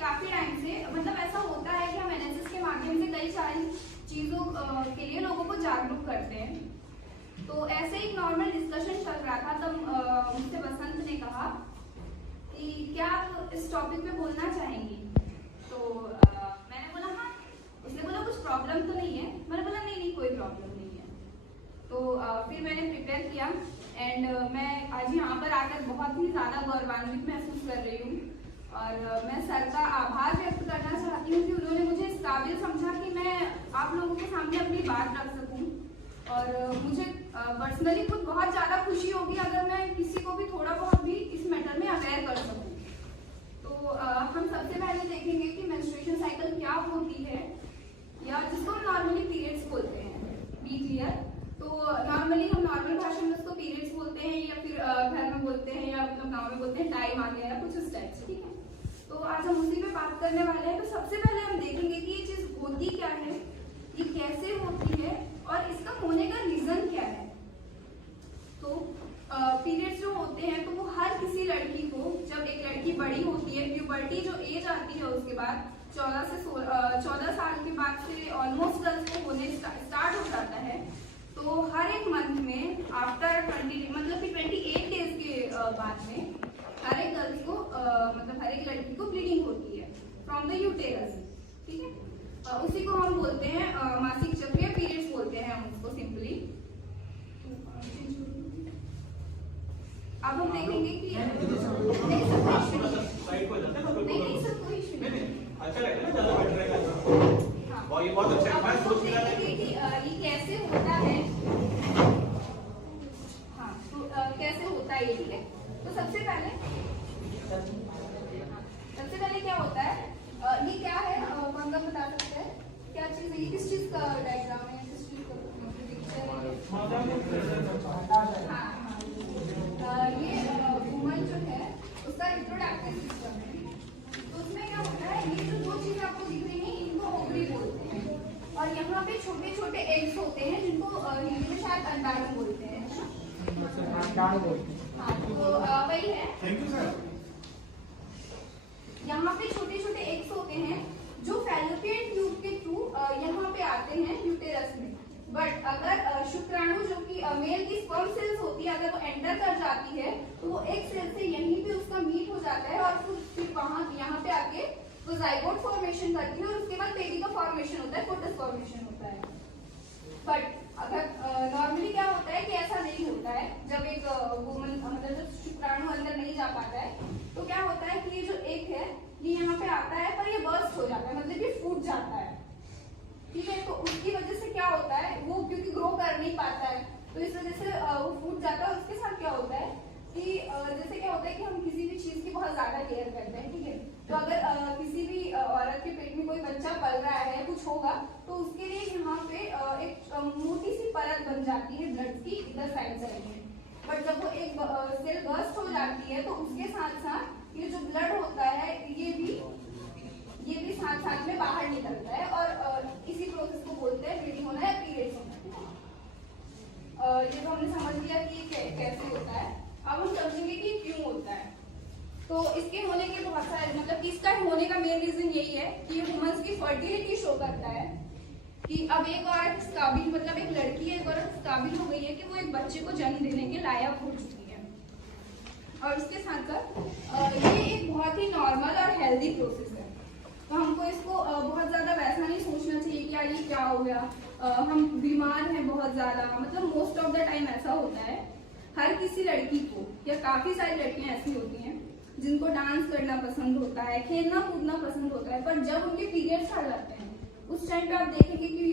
काफी टाइम से मतलब ऐसा होता है कि हम एनएसएस के माध्यम से कई सारी चीजों के लिए लोगों को जागरूक करते हैं। तो ऐसे ही नॉर्मल डिस्कशन चल रहा था, तब मुझसे बसंत ने कहा कि क्या आप इस टॉपिक पे बोलना चाहेंगी। तो मैंने बोला हाँ। उसने बोला कुछ प्रॉब्लम तो नहीं है। मैंने बोला नहीं कोई प्रॉब्लम नहीं है। तो फिर मैंने प्रिपेयर किया एंड मैं आज यहाँ पर आकर बहुत ही ज़्यादा गौरवान्वित महसूस कर रही हूँ और मैं सर का आभार व्यक्त करना चाहती हूँ कि उन्होंने मुझे इस काबिल समझा कि मैं आप लोगों के सामने अपनी बात रख सकूँ। और मुझे पर्सनली खुद बहुत ज़्यादा खुशी होगी अगर मैं किसी को भी थोड़ा बहुत भी इस मैटर में अवेयर कर सकूँ। तो हम सबसे पहले देखेंगे कि मेंस्ट्रुएशन साइकिल क्या होती है, या जिसको हम नॉर्मली पीरियड्स बोलते हैं। Be clear. तो नॉर्मली हम नॉर्मल भाषा में उसको पीरियड्स बोलते हैं, या फिर घर में बोलते हैं, या मतलब गाँव में बोलते हैं टाइम आ गया, या कुछ इस टाइप से। ठीक है, तो आज हम उसी पे बात करने वाले हैं। तो सबसे पहले हम देखेंगे कि ये चीज़ होती क्या है, ये कैसे होती है और इसका होने का रीजन क्या है। तो पीरियड्स जो होते हैं तो वो हर किसी लड़की को, जब एक लड़की बड़ी होती है, प्यूबर्टी जो एज आती है उसके बाद 14 साल के बाद से ऑलमोस्ट गर्ल्स को होने स्टार्ट हो जाता है। तो हर एक मंथ में आफ्टर 20 मतलब कि 28 डेज के बाद में हर एक गर्ल्स को मतलब हर एक लड़की को ब्लीडिंग होती है फ्रॉम द यूटेरस। ठीक है, उसी को हम बोलते हैं मासिक चक्र या पीरियड्स बोलते हैं हम उसको सिंपली। अब हम देखेंगे कि नहीं सर कोई इशू नहीं। अच्छा लगता है, ज्यादा बेटर रहेगा। हाँ, ये बहुत अच्छा है। तो देखेंगे कि ये कैसे होता है। हाँ, तो कैसे होता है ये। ठीक है, तो सबसे पहले क्या होता है, ये क्या है पंगा बता सकते हैं क्या चीज है, ये किस चीज का डायग्राम है, किस चीज का ये वुमन जो है उसका रिप्रोडक्टिव सिस्टम है। तो उसमें क्या होता है, ये जो दो चीजें आपको दिख रही हैं इनको ओवरी बोलते हैं, और यहाँ पे छोटे छोटे एग्स होते हैं जिनको हिंदी में शायद अंडाणु बोलते हैं। हाँ, तो वही है। Thank you sir. यहाँ पे छोटे छोटे एग्स होते हैं जो फैलोपियन ट्यूब के थ्रू यहाँ पे आते हैं यूटेरस में। बट अगर शुक्राणु जो कि मेल की स्पर्म सेल्स होती है, अगर वो एंटर कर जाती है तो वो एक सेल से यहीं पे उसका मीट हो जाता है और फिर वहां यहाँ पे आके वो जाइगोट फॉर्मेशन करती है और उसके बाद बेबी का फॉर्मेशन होता है, फोटस फॉर्मेशन होता है। बट अगर नॉर्मली क्या होता है कि ऐसा नहीं होता है। जब एक वुमन मतलब जब शुक्राणु अंदर नहीं जा पाता है तो क्या होता है कि ये जो एग है ये यहाँ पे आता है पर ये बर्स्ट हो जाता है, मतलब ये फूट जाता है। ठीक है, तो उसकी वजह से क्या होता है, वो क्योंकि ग्रो कर नहीं पाता है तो इस वजह से वो फूट जाता है। उसके साथ क्या होता है कि जैसे क्या होता है कि हम किसी भी चीज की बहुत ज्यादा केयर करते हैं। ठीक है, तो अगर किसी भी औरत के पेट में कोई बच्चा पल रहा है, कुछ होगा, तो उसके लिए यहाँ पे एक मोटी सी परत बन जाती है ब्लड की इधर साइड साइड में। बट जब वो एक सेल बर्स्ट हो जाती है तो उसके साथ साथ ये जो ब्लड होता है ये भी साथ साथ में बाहर निकलता है और इसी प्रोसेस को बोलते हैं ब्लीडिंग होना या पीरियड्स होना। ये तो हमने समझ लिया कि कैसे होता है। अब हम समझेंगे कि क्यों होता है। तो इसके होने के बहुत सारे मतलब इसका होने का मेन रीजन यही है कि वुमेन्स की फर्टिलिटी शो करता है कि अब एक औरत काबिल मतलब एक लड़की एक औरत काबिल हो गई है कि वो एक बच्चे को जन्म देने के लायक हो चुकी है। और उसके साथ साथ ये एक बहुत ही नॉर्मल और हेल्दी प्रोसेस है। तो हमको इसको बहुत ज़्यादा वैसा नहीं सोचना चाहिए कि यार ये क्या हो गया, हम बीमार हैं बहुत ज़्यादा। मतलब मोस्ट ऑफ द टाइम ऐसा होता है हर किसी लड़की को, या काफ़ी सारी लड़कियां ऐसी होती हैं जिनको डांस करना पसंद होता है, खेलना कूदना पसंद होता है, पर जब उनके पीरियड्स आ जाते हैं उस टाइम पे आप देखेंगे कि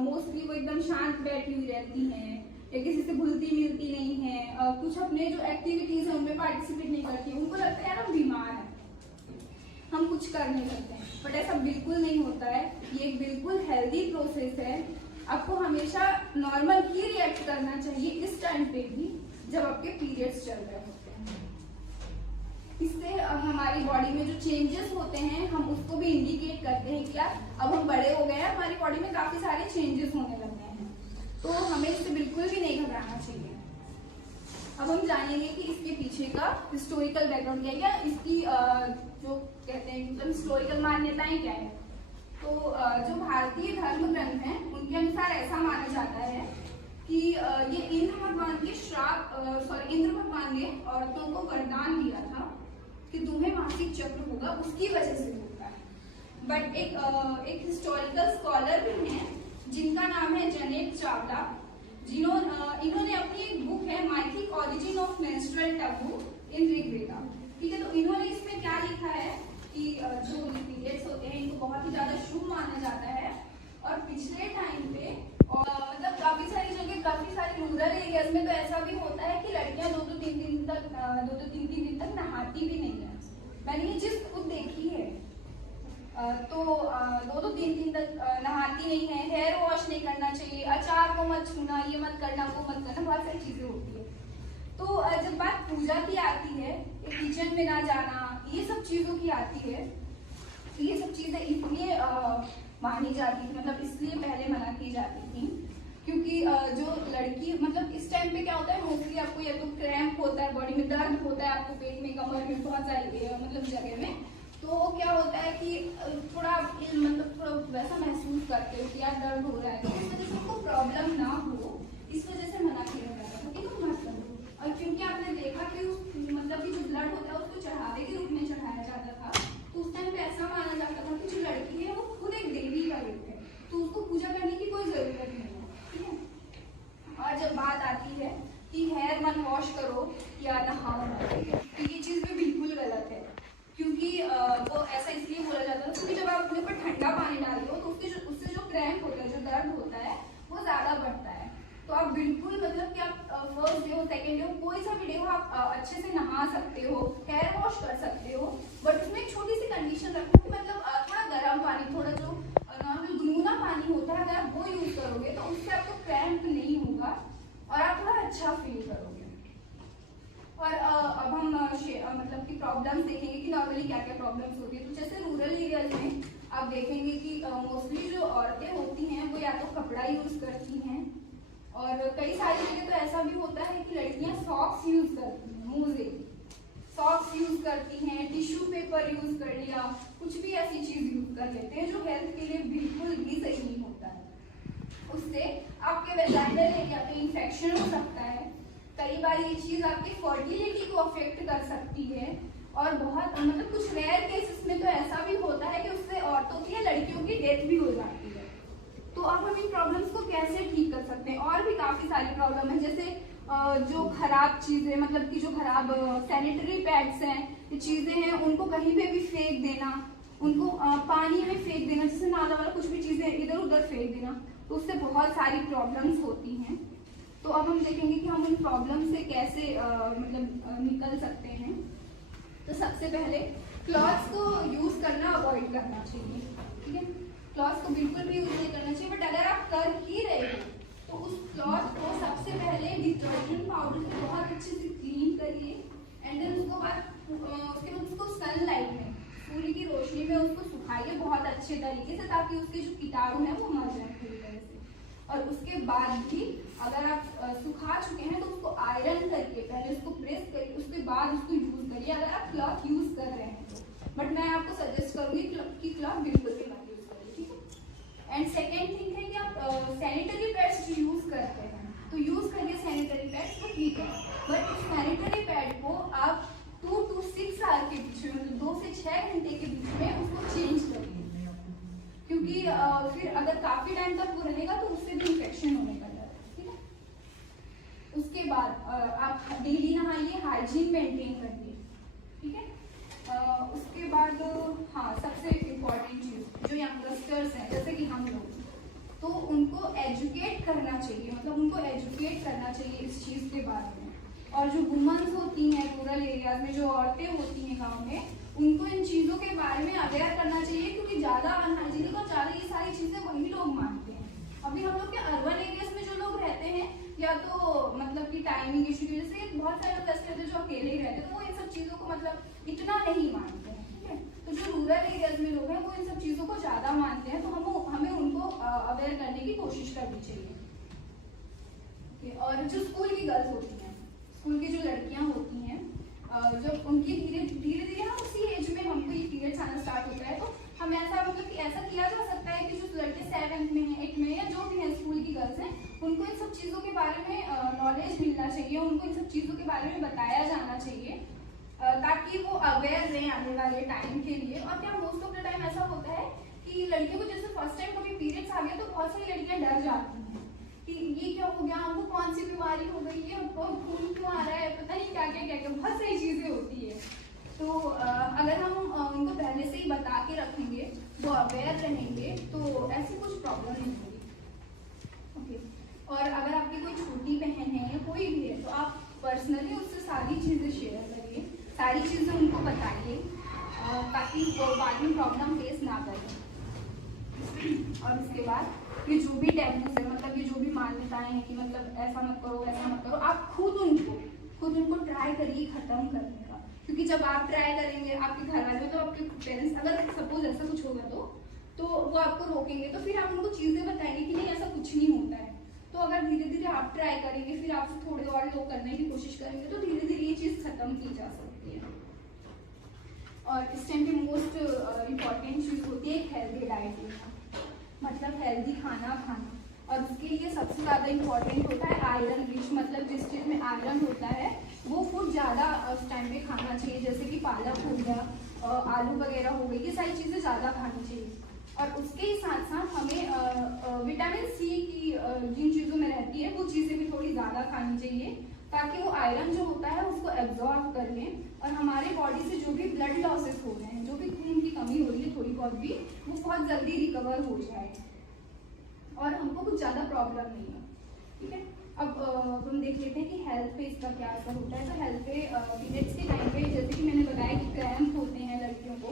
मोस्टली वो एकदम शांत बैठी हुई रहती हैं या किसी से घुलती मिलती नहीं है, कुछ अपने जो एक्टिविटीज है उनमें पार्टिसिपेट नहीं करती है। उनको लगता है यार हम बीमार हैं, हम कुछ कर नहीं सकते हैं। बट ऐसा बिल्कुल नहीं होता है, ये एक बिल्कुल हेल्दी प्रोसेस है। आपको हमेशा नॉर्मल ही रिएक्ट करना चाहिए इस टाइम पे भी जब आपके पीरियड्स चल रहे होते हैं। इससे हमारी बॉडी में जो चेंजेस होते हैं हम उसको भी इंडिकेट करते हैं कि यार अब हम बड़े हो गए हैं, हमारी बॉडी में काफी सारे चेंजेस होने लग गए हैं, तो हमें इससे बिल्कुल भी नहीं घबराना चाहिए। अब हम जानेंगे कि इसके पीछे का हिस्टोरिकल बैकग्राउंड क्या है, इसकी जो कहते हैं मतलब हिस्टोरिकल मान्यताएं क्या है। तो जो भारतीय धर्म ग्रंथ हैं उनके अनुसार ऐसा माना जाता है कि ये इंद्र भगवान ने औरतों को वरदान दिया था कि तुम्हें मासिक चक्र होगा, उसकी वजह से होता है। बट एक हिस्टोरिकल स्कॉलर भी हैं जिनका नाम है जनेट चावला, इन्होंने अपनी एक बुक है mythic origin of menstrual taboo in Rigveda, ठीक है। तो इन्होंने इसमें क्या लिखा है कि जो पीरियड्स होते हैं इनको बहुत ही ज्यादा शुभ माना जाता है, और पिछले टाइम पे मतलब काफी सारी जगह, काफी सारी रूरल एरियाज में तो ऐसा भी होता है कि लड़कियां 2-3 दिन तक नहाती भी नहीं है। मैंने ये चीज खुद देखी है। तो 2-3 दिन तक नहाती नहीं है, हेयर वॉश नहीं करना चाहिए, अचार को मत छूना, ये मत करना, वो मत करना, बहुत सारी चीजें होती है। तो जब बात पूजा की आती है, किचन में ना जाना, ये सब चीजों की आती है, तो ये सब चीजें इसलिए मानी जाती थी, मतलब इसलिए पहले मना की जाती थी क्योंकि जो लड़की मतलब इस टाइम पे क्या होता है, मोस्टली आपको या तो क्रैम्प होता है, बॉडी में दर्द होता है, आपको पेट में, कमर में, बहुत सारी मतलब जगह में, तो क्या होता है कि थोड़ा मतलब थोड़ा वैसा महसूस करते हो कि यार दर्द हो रहा है, तो इस वजह से आपको प्रॉब्लम ना हो, इस वजह से मना किया जाता था कि तुम मत करो। और क्योंकि आपने देखा कि मतलब कि जो ब्लड होता है उसको चढ़ावे के रूप में चढ़ाया जाता था, तो उस टाइम पे ऐसा माना जाता था कि जो लड़की है वो खुद एक देवी का रूप है, तो उसको पूजा करने की कोई जरूरत नहीं है, ठीक है। और जब बात आती है कि हेयर मत वॉश करो या नहाओ, तो ये चीज भी बिल्कुल गलत है, क्योंकि वो ऐसा इसलिए बोला जाता है क्योंकि जब आप अपने ऊपर ठंडा पानी डालते हो तो उससे जो क्रैम्प होता है, जो दर्द होता है, वो ज्यादा बढ़ता है। तो आप बिल्कुल मतलब कि आप फर्स्ट डे हो, सेकेंड डे हो, कोई सा भी डे हो, आप अच्छे से नहा सकते हो, हेयर वॉश कर सकते हो, बट उसमें एक छोटी सी कंडीशन रखो कि मतलब थोड़ा गर्म पानी, थोड़ा जो नॉर्मल गुनगुना पानी होता है, अगर आप वो यूज करोगे तो उससे आपको क्रैम्प नहीं होगा और आप थोड़ा अच्छा फील करोगे। और अब हम मतलब कि प्रॉब्लम्स देखेंगे कि नॉर्मली क्या क्या प्रॉब्लम्स होती है। तो जैसे रूरल एरियाज में आप देखेंगे कि मोस्टली जो औरतें होती हैं वो या तो कपड़ा यूज करती हैं, और कई सारी जगह तो ऐसा भी होता है कि लड़कियां सॉक्स यूज करती हैं, मोजे सॉक्स यूज करती हैं, टिश्यू पेपर यूज कर लिया, कुछ भी ऐसी चीज यूज कर लेते हैं जो हेल्थ के लिए बिल्कुल भी सही नहीं होता है। उससे आपके वेजाइनल एरिया पे इंफेक्शन हो सकता है, कई बार ये चीज आपकी फर्टिलिटी को अफेक्ट कर सकती है, और बहुत मतलब कुछ रेयर केसेस में तो ऐसा भी होता है कि उससे औरतों की या लड़कियों की डेथ भी हो जाती है। तो अब हम इन प्रॉब्लम्स को कैसे ठीक कर सकते हैं? और भी काफी सारी प्रॉब्लम है, जैसे जो खराब चीजें, मतलब कि जो खराब सैनिटरी पैड्स हैं, ये चीजें हैं, उनको कहीं पे भी फेंक देना, उनको पानी में फेंक देना, जैसे नाला वाला कुछ भी चीजें इधर उधर फेंक देना, तो उससे बहुत सारी प्रॉब्लम्स होती हैं। तो अब हम देखेंगे कि हम उन प्रॉब्लम से कैसे मतलब निकल सकते हैं। तो सबसे पहले क्लॉथ्स को यूज करना अवॉइड करना चाहिए, ठीक है। क्लॉथ्स को बिल्कुल भी यूज नहीं करना चाहिए, बट अगर आप कर ही रहे हो तो उस क्लॉथ को सबसे पहले डिटर्जेंट पाउडर से बहुत अच्छे से क्लीन करिए, एंड देन उसके बाद उसको सनलाइट में, सूर्य की रोशनी में उसको सुखाइए बहुत अच्छे तरीके से, ताकि उसके जो कीटाणु हैं वो मर जाए पूरी तरह से। और उसके बाद भी अगर आप सुखा चुके हैं तो उसको आयरन करके पहले उसको प्रेस करिए, उसके बाद उसको यूज करिए अगर आप क्लॉथ यूज कर रहे हैं तो। बट मैं आपको सजेस्ट करूंगी कि क्लॉथ बिल्कुल भी मत यूज करिए, ठीक है। एंड सेकेंड थिंग है कि आप सैनिटरी पैड्स जो यूज करते हैं तो यूज करिए सैनिटरी पैड्स, तो ठीक है, बट उस सैनिटरी पैड को आप 2 to 6 आवर के बीच में, मतलब 2 से 6 घंटे के बीच में उसको चेंज करिए, क्योंकि फिर अगर काफी टाइम तक वो रहेगा तो उससे भी इन्फेक्शन होने का डर है, ठीक है। उसके बाद आप डेली नहाइए, हाइजीन मेंटेन करिए, ठीक है। उसके बाद हाँ, सबसे इम्पोर्टेंट चीज जो यंगस्टर्स हैं जैसे कि हम लोग, तो उनको एजुकेट करना चाहिए, मतलब उनको एजुकेट करना चाहिए इस चीज के बारे में। और जो वुमेन्स होती हैं रूरल एरियाज में, जो औरतें होती हैं गाँव में, उनको इन चीजों के बारे में अवेयर करना चाहिए, क्योंकि ज्यादा अनहाइजीनिक और ज्यादा ये सारी चीजें वही लोग मानते हैं। अभी हम लोग के अर्बन एरियाज में जो लोग रहते हैं, या तो मतलब कि टाइमिंग इशू की वजह से बहुत सारे लोग ऐसे रहते हैं जो अकेले ही रहते हैं, तो वो इन सब चीजों को मतलब इतना नहीं मानते हैं, ठीक है। तो जो रूरल एरियाज में लोग हैं वो इन सब चीजों को ज्यादा मानते हैं, तो हमें उनको अवेयर करने की कोशिश करनी चाहिए। और जो स्कूल की गर्ल्स होती हैं, स्कूल की जो लड़कियां होती हैं, जब उनकी धीरे धीरे ना उसी एज में हमको ये पीरियड्स आना स्टार्ट बारे में नॉलेज मिलना चाहिए, उनको इन सब चीज़ों के बारे में बताया जाना चाहिए ताकि वो अवेयर रहें आने वाले टाइम के लिए। और क्या मोस्ट ऑफ द टाइम ऐसा होता है कि लड़कियों को जैसे फर्स्ट टाइम कभी पीरियड्स आ गया तो बहुत सारी लड़कियां डर जाती हैं कि ये क्या हो गया, हमको कौन सी बीमारी हो गई है, हमको खून क्यों आ रहा है, पता नहीं क्या क्या क्या क्या, बहुत सारी चीज़ें होती है। तो अगर हम उनको पहले से ही बता के रखेंगे, वो अवेयर रहेंगे, तो ऐसी कुछ प्रॉब्लम नहीं होगी। ओके, और अगर आपकी कोई छोटी बहन है या कोई भी है तो आप पर्सनली उससे सारी चीज़ें शेयर करिए, सारी चीज़ें उनको बताइए ताकि वो बाद में प्रॉब्लम फेस ना करें। और इसके बाद ये जो भी टैबूज है, मतलब ये जो भी मान्यताएं हैं कि मतलब ऐसा मत करो वैसा मत करो, आप खुद उनको ट्राई करिए ख़त्म करने का। क्योंकि जब आप ट्राई करेंगे, आपके घर वाले तो आपके पेरेंट्स अगर सपोज ऐसा कुछ होगा तो वो आपको रोकेंगे, तो फिर आप उनको चीज़ें बताएंगे कि नहीं ऐसा कुछ नहीं होता है। तो अगर धीरे धीरे आप ट्राई करेंगे, फिर आपसे थोड़े और लोग करने की कोशिश करेंगे, तो धीरे धीरे ये चीज़ खत्म की जा सकती है। और इस टाइम पे मोस्ट इम्पॉर्टेंट चीज़ होती है हेल्दी डाइट लेना, मतलब हेल्दी खाना खाना। और उसके लिए सबसे ज़्यादा इम्पॉर्टेंट होता है आयरन रिच, मतलब जिस चीज़ में आयरन होता है वो फूड ज़्यादा उस टाइम पे खाना चाहिए, जैसे कि पालक हो गया, आलू वगैरह हो गई, ये सारी चीज़ें ज़्यादा खानी चाहिए। और उसके साथ साथ हमें विटामिन सी की जिन चीज़ों में रहती है वो चीज़ें भी थोड़ी ज़्यादा खानी चाहिए ताकि वो आयरन जो होता है उसको एब्जॉर्ब कर लें और हमारे बॉडी से जो भी ब्लड लॉसेस हो रहे हैं, जो भी खून की कमी हो रही है थोड़ी बहुत भी, वो बहुत जल्दी रिकवर हो जाए और हमको कुछ ज़्यादा प्रॉब्लम नहीं है। ठीक है, अब हम देख लेते हैं कि हेल्थ पे इसका क्या असर होता है। तो हेल्थ पे पीरियड्स के टाइम पे जैसे कि मैंने बताया कि क्रैम्प होते हैं लड़कियों को,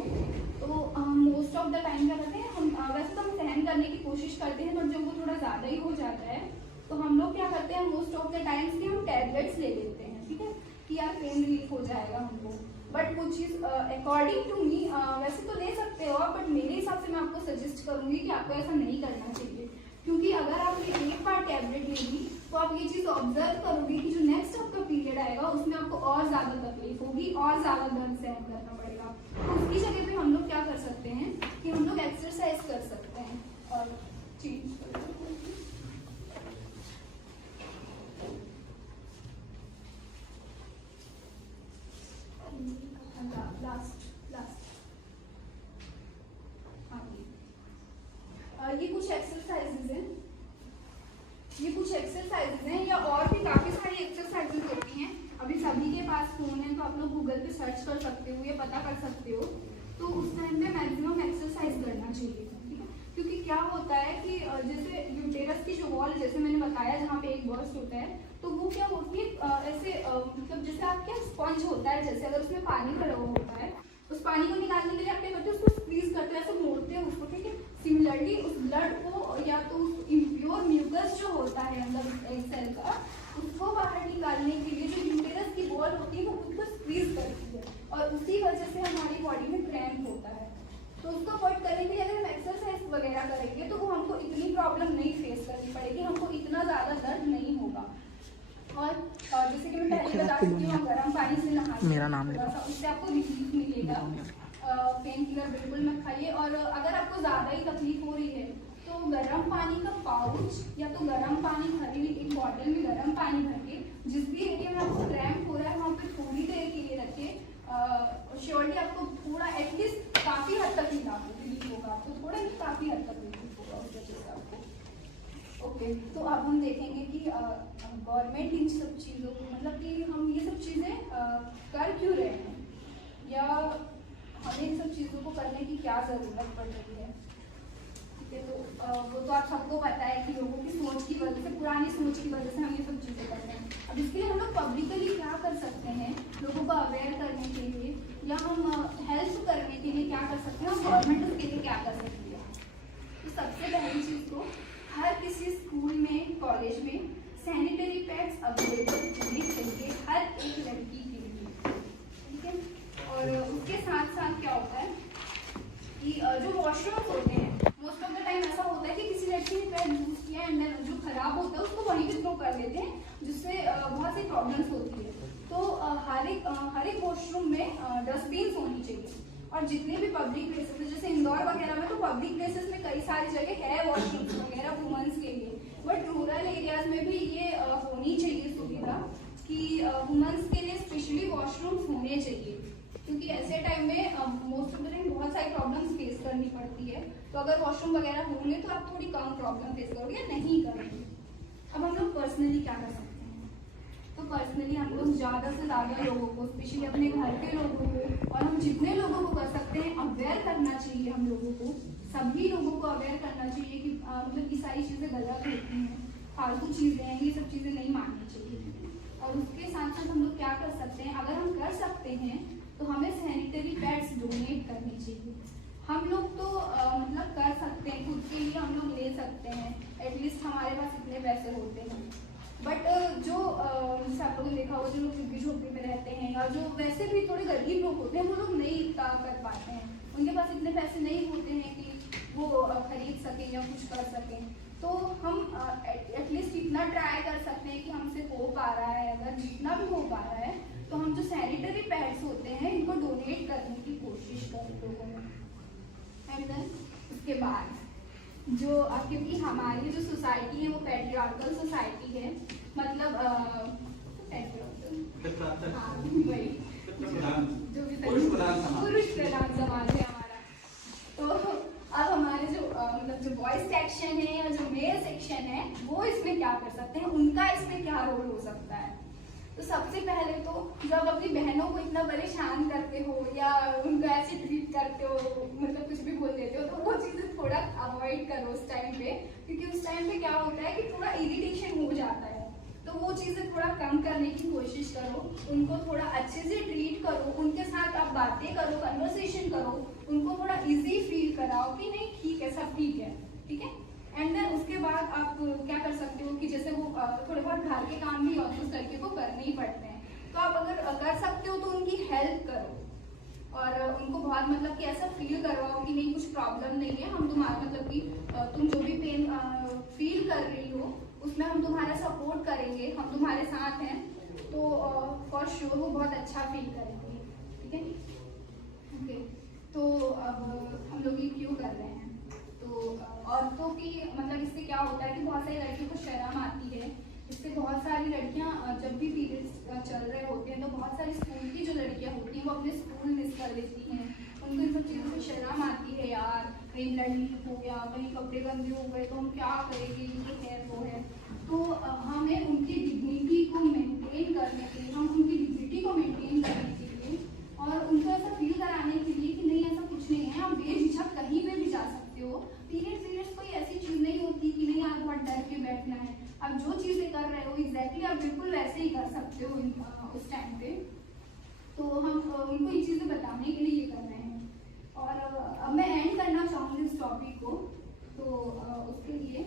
तो मोस्ट ऑफ द टाइम क्या करते हैं हम, वैसे तो हम सहन करने की कोशिश करते हैं, बट जब वो थोड़ा ज़्यादा ही हो जाता है तो हम लोग क्या करते हैं मोस्ट ऑफ द टाइम्स कि हम टैबलेट्स ले लेते हैं। ठीक है, कि यार पेन रिलीफ हो जाएगा हमको, बट वो चीज़ अकॉर्डिंग टू मी वैसे तो ले सकते हो, बट मेरे हिसाब से मैं आपको सजेस्ट करूँगी कि आपको ऐसा नहीं करना चाहिए। क्योंकि अगर आपने एक बार टैबलेट ले ली तो आप ये चीज़ ऑब्जर्व करोगे कि जो नेक्स्ट आपका पीरियड आएगा उसमें आपको और ज़्यादा तकलीफ होगी और ज़्यादा दर्द सहन करना पड़ेगा। तो उसकी जगह पे हम लोग क्या कर सकते हैं कि हम लोग एक्सरसाइज कर सकते हैं और चेंज कर सकते हैं। ये कुछ एक्सरसाइजेज हैं, या और भी काफ़ी सारी एक्सरसाइजेज होती हैं। अभी सभी के पास फ़ोन है तो आप लोग गूगल पे सर्च कर सकते हो, ये पता कर सकते हो। तो उस टाइम पे मैक्सिमम एक्सरसाइज करना चाहिए। ठीक है, क्योंकि क्या होता है कि जैसे यूटेरस की जो वॉल, जैसे मैंने बताया जहाँ पे एक बर्स्ट होता है, तो वो क्या होती है ऐसे मतलब जैसे आपके स्पंज होता है, जैसे अगर उसमें पानी भरा हुआ होता है, उस पानी को निकालने के लिए आप क्या करते हो, उसको स्क्वीज करते हो, ऐसे मोड़ते हो उसको। ठीक है, सिमिलरली उस ब्लड को या तो उस इम्प्योर म्यूकस जो होता है अंदर एक सेल का, उसको बाहर निकालने के लिए जो यूटेरस की वॉल होती है वो उसको स्क्वीज करती है और उसी वजह से हमारी बॉडी में क्रैम्प होता है। तो उसको अवॉइड करने के लिए अगर हम एक्सरसाइज वगैरह करेंगे तो वो हमको इतनी प्रॉब्लम नहीं फेस करनी पड़ेगी, हमको इतना ज़्यादा दर्द नहीं होगा। और जैसे कि मैं पहले बता चुकी हूँ, गर्म पानी से नहाइए, मेरा नाम उससे आपको रिलीफ मिलेगा। पेन किलर बिल्कुल मत खाइए, और अगर आपको ज़्यादा ही तकलीफ हो रही है तो गर्म पानी का पाउच या तो गर्म पानी भरी हुई एक बॉटल में गर्म पानी भर के जिस भी एरिया में आपको क्रैम्प हो रहा है वहाँ पे थोड़ी देर के लिए रखिए। श्योरली आपको थोड़ा एटलीस्ट काफ़ी हद तक रिलीफ होगा, आपको थोड़ा नहीं काफ़ी हद तक रिलीफ होगा उस वजह से आपको। ओके, तो अब हम देखेंगे कि गवर्नमेंट इन सब चीज़ों को, मतलब कि हम ये सब चीज़ें कर क्यों रहे हैं या हमें इन सब चीज़ों को करने की क्या ज़रूरत पड़ रही है। ठीक है, तो वो तो आप सबको पता है कि लोगों की सोच की वजह से, पुरानी सोच की वजह से हम ये सब चीज़ें कर रहे हैं। अब इसके लिए हम लोग पब्लिकली क्या कर सकते हैं, लोगों को अवेयर करने के लिए या हम हेल्प करने के लिए क्या कर सकते हैं, और गवर्नमेंट उसके लिए क्या कर सकती है। तो सबसे पहली चीज़ तो हर किसी स्कूल में, कॉलेज में सैनिटरी पैड्स अवेलेबल होने चाहिए हर एक लड़की के लिए। ठीक है, और उसके साथ साथ क्या होता है कि जो वॉशरूम्स होते हैं, मोस्ट ऑफ द टाइम ऐसा होता है कि किसी लड़की ने पैड यूज़ किया एंड देन जो खराब होता है उसको वहीं पे थ्रो कर देते हैं, जिससे बहुत सी प्रॉब्लम्स होती है। तो हर एक वॉशरूम में डस्टबिन होनी चाहिए। और जितने भी पब्लिक प्लेसेस, जैसे इंदौर वगैरह में तो पब्लिक प्लेसेस में कई सारी जगह है वॉशरूम्स वगैरह वुमेन्स के लिए, बट रूरल एरियाज में भी ये होनी चाहिए सुविधा कि वुमेन्स के लिए स्पेशली वॉशरूम्स होने चाहिए, क्योंकि ऐसे टाइम में मोस्ट ऑफ द टाइम बहुत सारी प्रॉब्लम्स फेस करनी पड़ती है। तो अगर वॉशरूम वगैरह होंगे तो आप थोड़ी कम प्रॉब्लम फेस करोगे या नहीं करोगे। अब हम लोग पर्सनली क्या कर सकते हैं, तो पर्सनली हम लोग ज़्यादा से ज़्यादा लोगों को, स्पेशली अपने घर के लोगों को, और हम जितने लोगों को कर सकते हैं अवेयर करना चाहिए। हम लोगों को, सभी लोगों को अवेयर करना चाहिए कि मतलब ये सारी चीज़ें गलत होती हैं, फालतू चीज़ें हैं, ये सब चीज़ें नहीं माननी चाहिए। और उसके साथ साथ हम लोग क्या कर सकते हैं, अगर हम कर सकते हैं तो हमें सैनिटरी पैड्स डोनेट करने चाहिए। हम लोग तो मतलब कर सकते हैं, खुद के लिए हम लोग ले सकते हैं, एटलीस्ट हमारे पास इतने पैसे होते हैं। बट जो जैसे आप लोगों ने देखा हो, जो लोग झुग्गी झोपड़ी में रहते हैं या जो वैसे भी थोड़े गरीब लोग होते हैं, वो लोग नहीं इतना कर पाते हैं, उनके पास इतने पैसे नहीं होते हैं कि वो खरीद सकें या कुछ कर सकें। तो हम एटलीस्ट इतना ट्राई कर सकते हैं कि हमसे हो पा रहा है, अगर जितना भी हो पा रहा है तो हम जो सैनिटरी पैड्स होते हैं इनको डोनेट करने की कोशिश करें लोगों में। एंड देन उसके बाद जो क्योंकि हमारी जो सोसाइटी है वो पैट्रियार्कल सोसाइटी है, मतलब पुरुष प्रधान समाज है हमारा। तो अब हमारे जो मतलब जो बॉयज सेक्शन है या जो मेल सेक्शन है वो इसमें क्या कर सकते हैं, उनका इसमें क्या रोल हो सकता है। तो सबसे पहले तो जब अपनी बहनों को इतना परेशान करते हो या उनको ऐसे ट्रीट करते हो, मतलब कुछ भी बोल देते हो, तो वो चीज़ें थोड़ा अवॉइड करो उस टाइम पे, क्योंकि उस टाइम पे क्या होता है कि थोड़ा इरिटेशन हो जाता है। तो वो चीज़ें थोड़ा कम करने की कोशिश करो, उनको थोड़ा अच्छे से ट्रीट करो, उनके साथ आप बातें करो, कन्वर्सेशन करो, उनको थोड़ा इजी फील कराओ कि नहीं ठीक है, सब ठीक है, ठीक है। एंड देन उसके बाद आप क्या कर सकते हो कि जैसे वो थोड़े बहुत घर के काम भी उस लड़के को करने ही पड़ते हैं, तो आप अगर कर सकते हो तो उनकी हेल्प करो और उनको बहुत मतलब कि ऐसा फील करवाओ कि नहीं कुछ प्रॉब्लम नहीं है, हम तुम्हारा मतलब कि तुम जो भी पेन फील कर रही हो उसमें हम तुम्हारा सपोर्ट करेंगे, हम तुम्हारे साथ हैं। तो फॉर श्योर वो बहुत अच्छा फील करेंगे, ठीक है। ओके, तो अब हम लोग ये क्यों कर रहे हैं, तो औरतों की मतलब इससे क्या होता है कि बहुत सारी लड़कियों को शर्म आती है। इससे बहुत सारी लड़कियां जब भी पीरियड्स चल रहे होते हैं तो बहुत सारी स्कूल की जो लड़कियां होती हैं वो अपने स्कूल मिस कर देती हैं, उनको इन सब चीज़ों से शर्म आती है, यार कहीं ब्लड लीक हो गया, कहीं कपड़े गंदे हो गए तो हम क्या करेंगे, ये है वो है। तो हमें उनकी डिग्निटी को मेंटेन करने के लिए, हम उनकी डिग्निटी को मेंटेन करने के लिए और उनको ऐसा फील कराने के लिए कि नहीं ऐसा कुछ नहीं है, आप बेझिझक कहीं पे भी जा सकते हो। पीरियड्स कोई ऐसी चीज़ नहीं होती कि नहीं आप बहुत डर के बैठना है, आप जो चीज़ें कर रहे हो एग्जैक्टली आप बिल्कुल वैसे ही कर सकते हो उस टाइम पे। तो हम उनको ये चीज़ें बताने के लिए ये कर रहे हैं। और अब मैं एंड करना चाहूँगी इस टॉपिक को, तो उसके लिए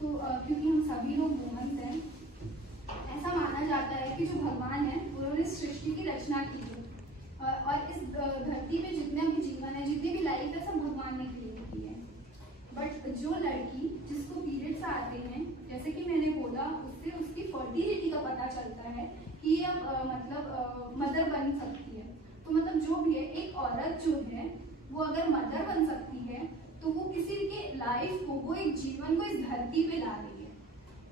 तो क्योंकि हम सभी लोग वुमेन्स हैं, ऐसा माना जाता है कि जो भगवान है उन्होंने सृष्टि की रचना की है और इस धरती पे जितने भी जीवन है, जितनी भी लाइफ है, सब भगवान ने क्रिएट की है। बट जो लड़की जिसको पीरियड्स आते हैं, जैसे कि मैंने बोला, उससे उसकी फर्टिलिटी का पता चलता है कि ये मतलब मदर बन सकती है। तो मतलब जो भी है, एक औरत जो है वो अगर मदर बन सकती है तो वो किसी के लाइफ को, वो एक जीवन को इस धरती पे ला रही है,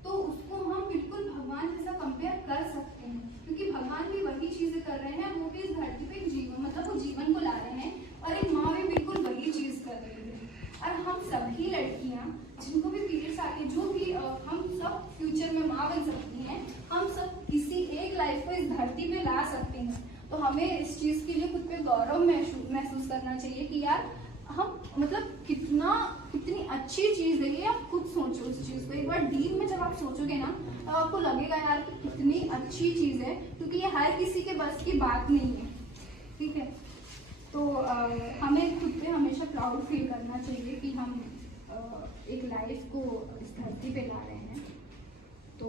तो उसको हम बिल्कुल भगवान जैसा कंपेयर कर सकते हैं, क्योंकि भगवान भी वही चीजें कर रहे हैं, वो भी इस धरती पे एक जीवन मतलब वो जीवन को ला रहे हैं और एक माँ भी बिल्कुल वही चीज कर रही है। और हम सभी लड़कियां जिनको भी पीरियड्स आके जो भी हम सब फ्यूचर में माँ बन सकती हैं, हम सब किसी एक लाइफ को इस धरती पे ला सकते हैं। तो हमें इस चीज के लिए खुद पे गौरव महसूस करना चाहिए कि यार हम मतलब कितनी अच्छी चीज़ है ये। आप खुद सोचो इस चीज़ को, एक बार डीप में जब आप सोचोगे ना तो आपको लगेगा यार कि कितनी अच्छी चीज़ है, क्योंकि ये हर किसी के बस की बात नहीं है, ठीक है। तो हमें खुद पे हमेशा प्राउड फील करना चाहिए कि हम एक लाइफ को इस धरती पे ला रहे हैं। तो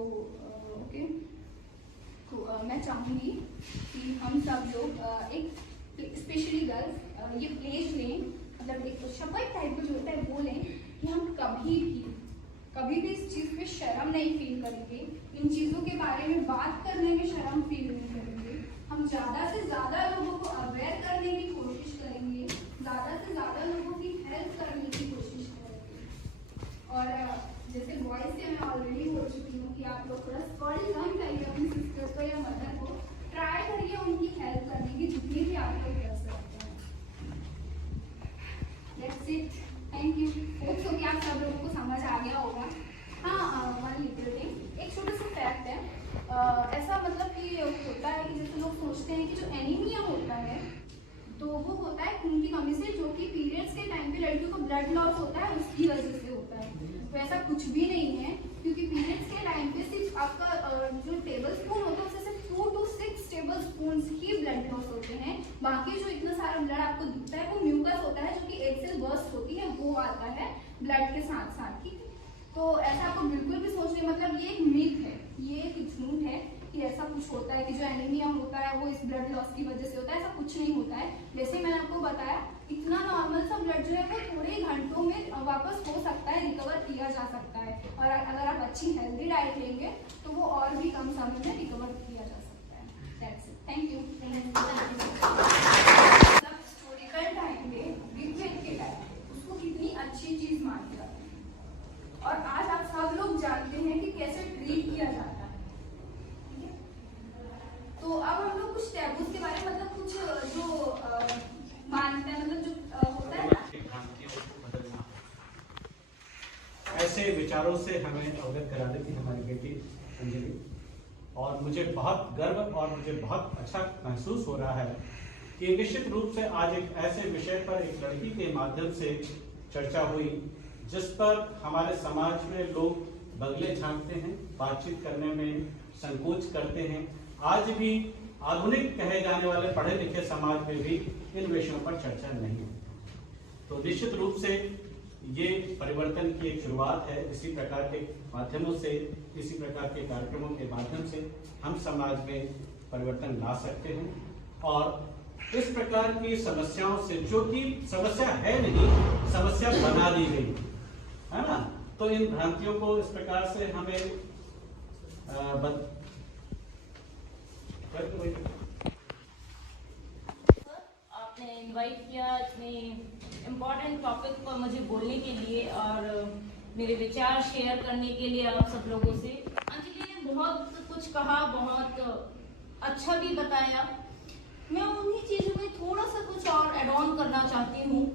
ओके, तो मैं चाहूँगी कि हम सब लोग एक स्पेशली गर्ल्स ये प्लेज लें, मतलब एक शपथ टाइप का जो होता है वो लें कि हम कभी भी इस चीज़ पे शर्म नहीं फील करेंगे, इन चीज़ों के बारे में बात करने में शर्म फील नहीं करेंगे। हम ज़्यादा से ज़्यादा लोगों को अवेयर करने की कोशिश करेंगे, ज़्यादा से ज़्यादा लोगों की हेल्प करने की कोशिश करेंगे। और जैसे खून की कमी से, जो कि पीरियड्स के टाइम पे लड़कियों को ब्लड लॉस होता है उसकी वजह से होता है। तो ऐसा कुछ भी नहीं है, क्योंकि पीरियड्स के टाइम पे सिर्फ आपका जो टेबल स्पून होता है उससे सिर्फ 2 to 6 table spoon he blood loss होते हैं। बाकी जो इतना सारा ब्लड आपको दिखता है वो म्यूकस होता है, जो कि एग सेल बर्स्ट होती है वो आता है ब्लड के साथ साथ। ठीक है, तो ऐसा आपको बिल्कुल भी सोचने, मतलब ये एक मिथ है, ये एक झूठ है कि ऐसा कुछ होता है कि जो एनीमिया होता है वो इस ब्लड लॉस की वजह से होता है। ऐसा कुछ नहीं होता है। जैसे मैंने आपको बताया, इतना नॉर्मल सा ब्लड जो है वो थोड़े ही घंटों में वापस हो सकता है, रिकवर किया जा सकता है। और अगर आप अच्छी हेल्दी डाइट लेंगे तो वो और भी कम समय में रिकवर किया जा सकता है। That's it, thank you. Historical time में ऋग्वेद के टाइम उसको कितनी अच्छी चीज मानी जाती है, और आज आप सब लोग जानते हैं कि कैसे ट्रीट किया जाता है। तो अब हम लोग कुछ टैबूज के बारे में, मतलब कुछ जो मानते हैं, मतलब जो होता है ना, भ्रांतियों को बदलना, ऐसे विचारों से हमें अवगत करा दी थी हमारी बेटी अंजलि। और मुझे बहुत गर्व और मुझे बहुत अच्छा महसूस हो रहा है कि निश्चित रूप से आज एक ऐसे विषय पर एक लड़की के माध्यम से चर्चा हुई जिस पर हमारे समाज में लोग बगले झांकते हैं, बातचीत करने में संकोच करते हैं। आज भी आधुनिक कहे जाने वाले पढ़े लिखे समाज में भी इन विषयों पर चर्चा नहीं है। तो निश्चित रूप से ये परिवर्तन की एक शुरुआत है। इसी प्रकार के माध्यमों से, इसी प्रकार के कार्यक्रमों के माध्यम से हम समाज में परिवर्तन ला सकते हैं। और इस प्रकार की समस्याओं से, जो कि समस्या है नहीं, समस्या बना दी गई है ना, तो इन भ्रांतियों को इस प्रकार से हमें आपने इनवाइट किया इतने इम्पोर्टेंट टॉपिक पर मुझे बोलने के लिए और मेरे विचार शेयर करने के लिए आप सब लोगों से। अंजलि ने बहुत कुछ कहा, बहुत अच्छा भी बताया। मैं उन्हीं चीज़ों में थोड़ा सा कुछ और एड ऑन करना चाहती हूँ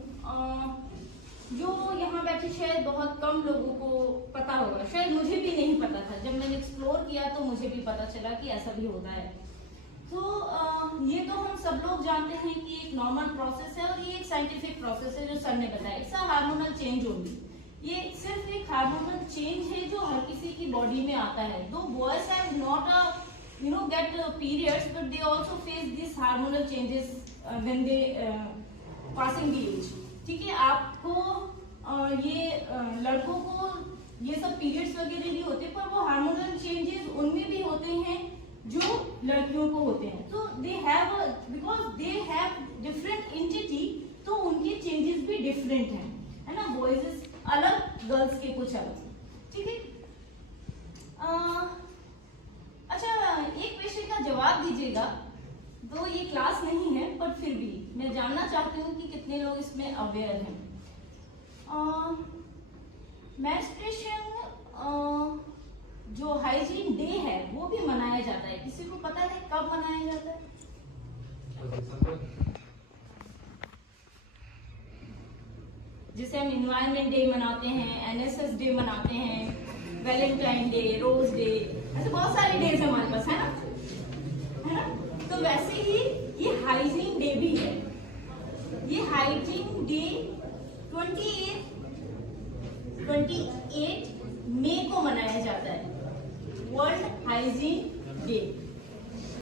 जो यहाँ बैठे शायद बहुत कम लोगों को पता होगा, शायद मुझे भी नहीं पता था। जब मैंने एक्सप्लोर किया तो मुझे भी पता चला कि ऐसा भी होता है। तो ये तो हम सब लोग जानते हैं कि एक नॉर्मल प्रोसेस है और ये एक साइंटिफिक प्रोसेस है जो सर ने बताया। It's a hormonal change only. ये सिर्फ एक हार्मोनल चेंज है जो हर किसी की बॉडी में आता है। Though boys have not get periods, but they also face this hormonal changes when they passing the age. ठीक है, आपको ये लड़कों को ये सब पीरियड्स वगैरह नहीं होते, पर वो हार्मोनल चेंजेस उनमें भी होते हैं जो लड़कियों को होते हैं। तो they have, because they have different entity, तो उनके चेंजेस भी डिफरेंट हैं, है ना। बॉयज अलग, गर्ल्स के कुछ अलग। ठीक है, अच्छा, एक क्वेश्चन का जवाब दीजिएगा। तो ये क्लास नहीं है, पर फिर भी मैं जानना चाहती हूँ कि कितने लोग इसमें अवेयर हैं। मेंस्ट्रुएशन जो हाइजीन डे है वो भी मनाया जाता है। किसी को पता है कब मनाया जाता है? जिसे हम एनवायरनमेंट डे मनाते हैं, एनएसएस डे मनाते हैं, वैलेंटाइन डे, रोज डे, ऐसे बहुत सारे डेज हमारे पास, है ना। तो वैसे ही ये हाइजीन डे भी है। ये हाइजीन डे 28 मई को मनाया जाता है, वर्ल्ड हाइजीन डे।